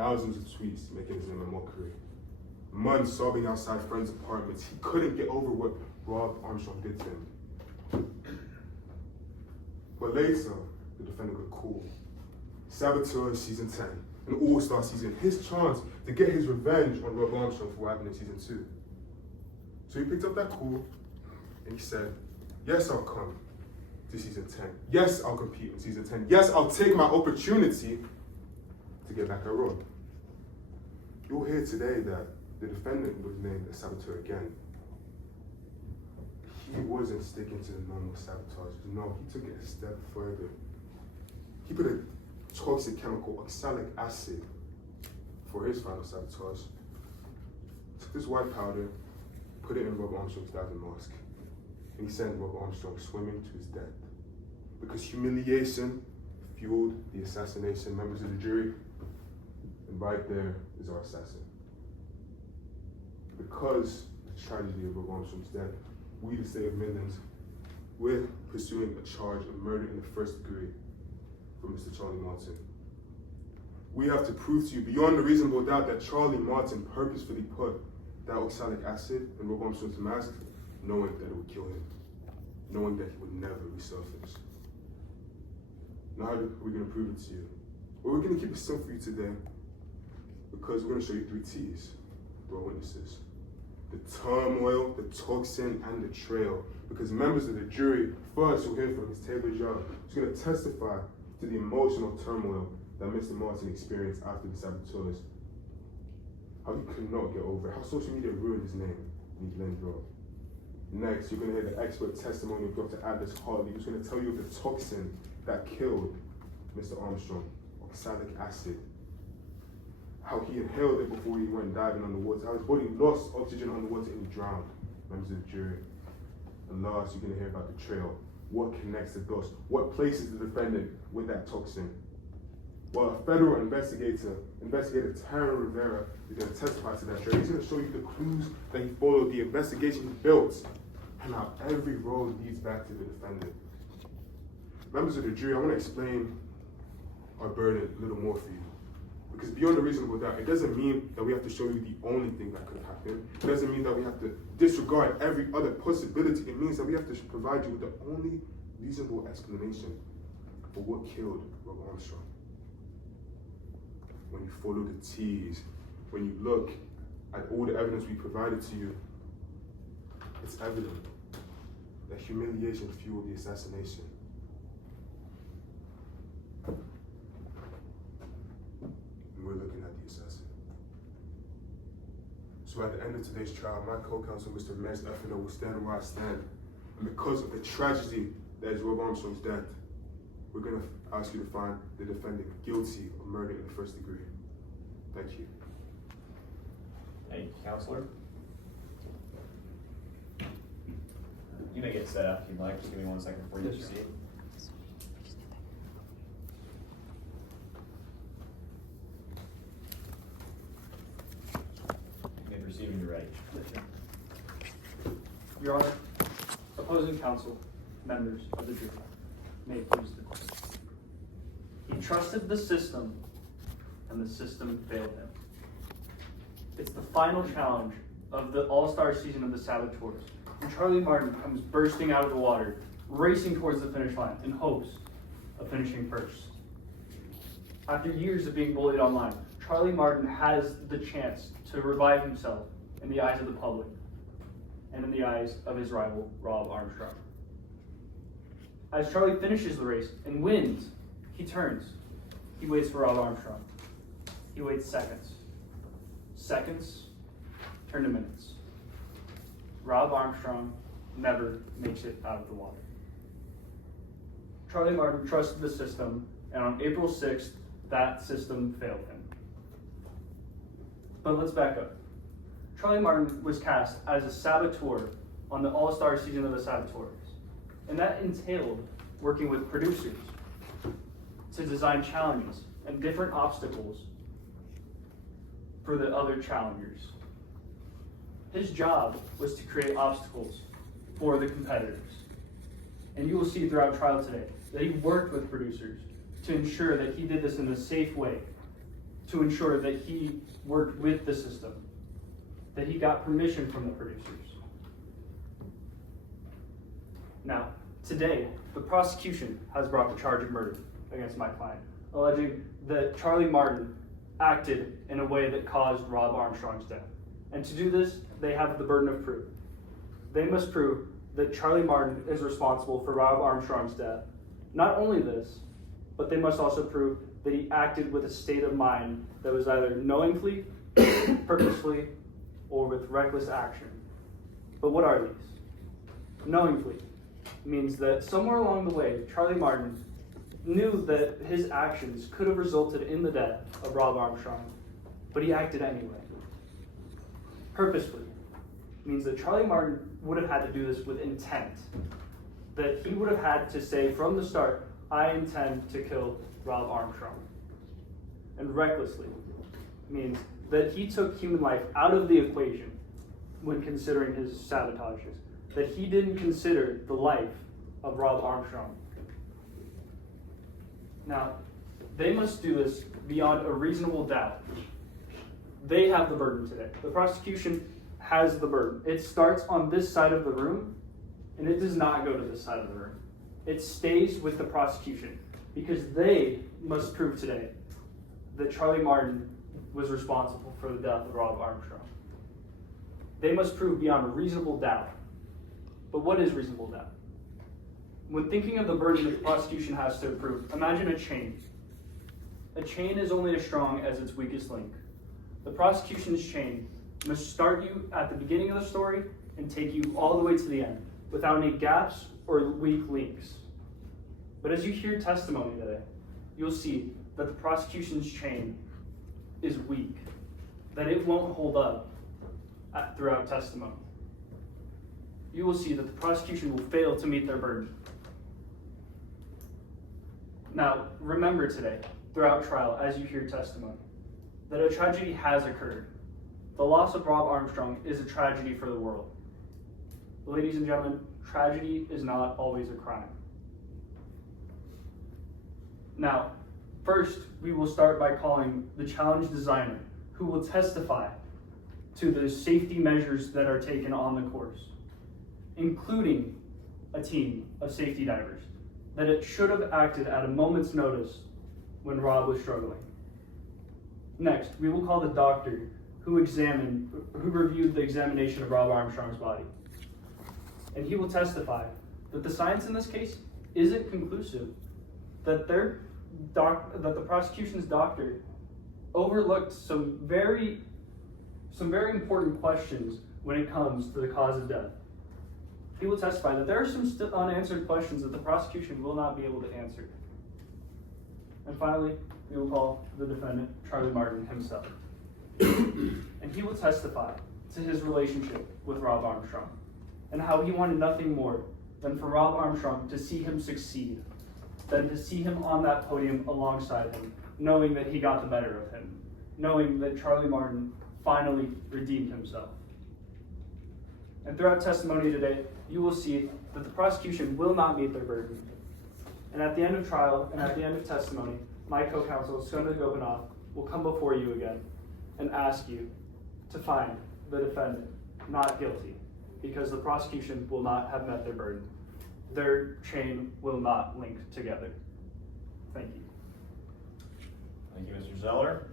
thousands of tweets making his name a mockery. Months sobbing outside friends' apartments. He couldn't get over what Rob Armstrong did to him. But later, the defendant got cool. Saboteur season 10, an all-star season, his chance to get his revenge on Rob Armstrong for what happened in season 2. So he picked up that call and he said, yes, I'll come to season 10. Yes, I'll compete in season 10. Yes, I'll take my opportunity to get back at Rob. You'll hear today that the defendant was named a saboteur again. He wasn't sticking to the normal sabotage. No, he took it a step further. He put a toxic chemical, oxalic acid, for his final sabotage. Took this white powder, put it in Rob Armstrong's diving mask, and he sent Rob Armstrong swimming to his death. Because humiliation fueled the assassination. Members of the jury, and right there is our assassin. Because the tragedy of Rob Armstrong's death, we, the state of Midlands, we're pursuing a charge of murder in the first degree for Mr. Charlie Martin. We have to prove to you beyond a reasonable doubt that Charlie Martin purposefully put that oxalic acid in Rob Armstrong's mask, knowing that it would kill him, knowing that he would never resurface. Now, how are we going to prove it to you? Well, we're going to keep it simple for you today, because we're going to show you 3 T's through our witnesses. The turmoil, the toxin, and the trail. Because members of the jury, first you'll hear from his Taylor Young, who's going to testify to the emotional turmoil that Mr. Martin experienced after the saboteurs. How he could not get over it, how social media ruined his name, and he blamed Rob. Next, you're going to hear the expert testimony of Dr. Atlas Hartley, who's going to tell you of the toxin that killed Mr. Armstrong, oxalic acid. How he inhaled it before he went diving underwater, how his body lost oxygen underwater and he drowned. Members of the jury. And last, you're going to hear about the trail. What connects the dots? What places the defendant with that toxin? Well, a federal investigator Taryn Rivera, is going to testify to that trail. He's going to show you the clues that he followed, the investigation he built, and how every road leads back to the defendant. Members of the jury, I want to explain our burden a little more for you. Because beyond a reasonable doubt, it doesn't mean that we have to show you the only thing that could have happened. It doesn't mean that we have to disregard every other possibility. It means that we have to provide you with the only reasonable explanation for what killed Rob Armstrong. When you follow the T's, when you look at all the evidence we provided to you, it's evident that humiliation fueled the assassination. And we're looking at the assassin. So at the end of today's trial, my co-counsel, Mr. Mez Effino, will stand where I stand. And because of the tragedy that is Rob Armstrong's death, we're going to ask you to find the defendant guilty of murder in the first degree. Thank you. Thank you, Counselor. You may get set up if you'd like. Just give me 1 second before you proceed. You may proceed when you're ready. Your Honor, opposing counsel, members of the jury, may it please the court. He trusted the system, and the system failed him. It's the final challenge of the all-star season of the Saboteurs, and Charlie Martin comes bursting out of the water, racing towards the finish line in hopes of finishing first. After years of being bullied online, Charlie Martin has the chance to revive himself in the eyes of the public and in the eyes of his rival, Rob Armstrong. As Charlie finishes the race and wins, he turns. He waits for Rob Armstrong. He waits seconds. Seconds turn to minutes. Rob Armstrong never makes it out of the water. Charlie Martin trusted the system, and on April 6th, that system failed him. But let's back up. Charlie Martin was cast as a saboteur on the all-star season of the Saboteurs, and that entailed working with producers to design challenges and different obstacles for the other challengers. His job was to create obstacles for the competitors. And you will see throughout trial today that he worked with producers to ensure that he did this in a safe way to ensure that he worked with the system, that he got permission from the producers. Now, today, the prosecution has brought the charge of murder against my client, alleging that Charlie Martin acted in a way that caused Rob Armstrong's death. And to do this, they have the burden of proof. They must prove that Charlie Martin is responsible for Rob Armstrong's death. Not only this, but they must also prove that he acted with a state of mind that was either knowingly, purposefully, or with reckless action. But what are these? Knowingly means that somewhere along the way, Charlie Martin knew that his actions could have resulted in the death of Rob Armstrong, but he acted anyway. Purposefully means that Charlie Martin would have had to do this with intent, that he would have had to say from the start, I intend to kill Rob Armstrong. And recklessly means that he took human life out of the equation when considering his sabotages, that he didn't consider the life of Rob Armstrong. Now, they must do this beyond a reasonable doubt. They have the burden today. The prosecution has the burden. It starts on this side of the room, and it does not go to this side of the room. It stays with the prosecution, because they must prove today that Charlie Martin was responsible for the death of Rob Armstrong. They must prove beyond a reasonable doubt. But what is reasonable doubt? When thinking of the burden that the prosecution has to prove, imagine a chain. A chain is only as strong as its weakest link. The prosecution's chain must start you at the beginning of the story and take you all the way to the end, without any gaps or weak links. But as you hear testimony today, you'll see that the prosecution's chain is weak, that it won't hold up throughout testimony. You will see that the prosecution will fail to meet their burden. Now, remember today, throughout trial, as you hear testimony, that a tragedy has occurred. The loss of Rob Armstrong is a tragedy for the world. Ladies and gentlemen, tragedy is not always a crime. Now, first, we will start by calling the challenge designer, who will testify to the safety measures that are taken on the course, including a team of safety divers, that it should have acted at a moment's notice when Rob was struggling. Next, we will call the doctor who reviewed the examination of Rob Armstrong's body. And he will testify that the science in this case isn't conclusive, that the prosecution's doctor overlooked some very important questions when it comes to the cause of death. He will testify that there are some still unanswered questions that the prosecution will not be able to answer. And finally, we will call the defendant, Charlie Martin himself. And he will testify to his relationship with Rob Armstrong, and how he wanted nothing more than for Rob Armstrong to see him succeed, than to see him on that podium alongside him, knowing that he got the better of him, knowing that Charlie Martin finally redeemed himself. And throughout testimony today, you will see that the prosecution will not meet their burden. And at the end of trial, and at the end of testimony, my co-counsel, Skunda Gopinath, will come before you again and ask you to find the defendant not guilty, because the prosecution will not have met their burden. Their chain will not link together. Thank you. Thank you, Mr. Zeller.